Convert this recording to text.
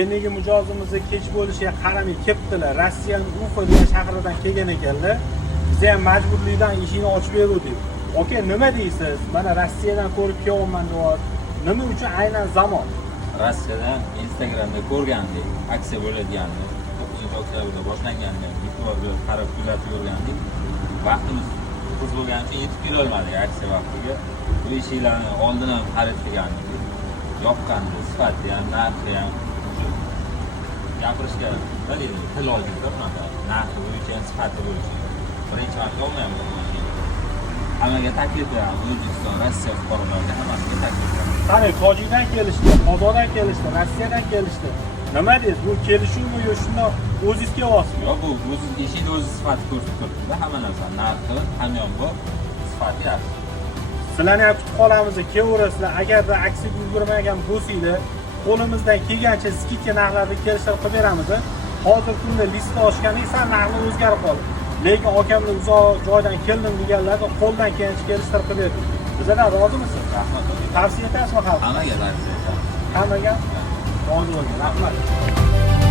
Endigi mijozimizni kech bo'lishiga qaramay kelibdilar. Rossiyaning Ufa degan shahridan kelgan ekanlar. Biz ham majburlikdan eshikni ochib berdik. Aka, nima deysiz? Mana Rossiyadan ko'rib kelyapman javob. Nima uchun aynan zamon? Rossiyadan Instagramda ko'rgandik, aksiya bo'ladiganini, 9-oktyabrda boshlanganini, YouTube'ga qarab kuzatib yurgandik. Vaqtimiz qiz bo'lgani uchun yetib kela olmadik aksiya vaqtiga. Bu eshiklarni oldin ham xarid qilgandik. Yoqqandi, sifati ham, narxi ham gapirishga nima deydi, til oldida bunaqa narxi bo'yicha, sifati bo'yicha. Birinchi marta olmayapman. Hammaga taklif beramiz, O'zbekiston, Rossiya fuqarolariga hammasiga taklif beramiz. Qani, Tojikdan kelishdi, Qozog'dan kelishdi, Rossiyadan kelishdi. Nima deysiz? Bu kelishuvmi yo shundoq o'zingizga olasizmi? Yo'q, bu o'z eshikni o'z sifati ko'rsatib turibdi. Hamma narsa narxi, hamyonbop, sifati yaxshi. Sizlarni ham kutib qolamiz, kelaverasizlar. Agarda aksiyaga ulgurmagan bo'lsanglar, qo'limizdan kelgancha skidka narxlarni kelishtirib qilib beramiz. Hozir kunda listni ochgan esa narxi o'zgarib qoldi. Lekin akamlar uzoq joydan keldim deganlarga qo'ldan kelgancha kelishtirib qilib berdik. Bizlar rozimisiz? Rahmat. Tavsiya etasizmi xalqqa? Hammaga tavsiya etaman. Hammaga rozi bo'ling. Rahmat.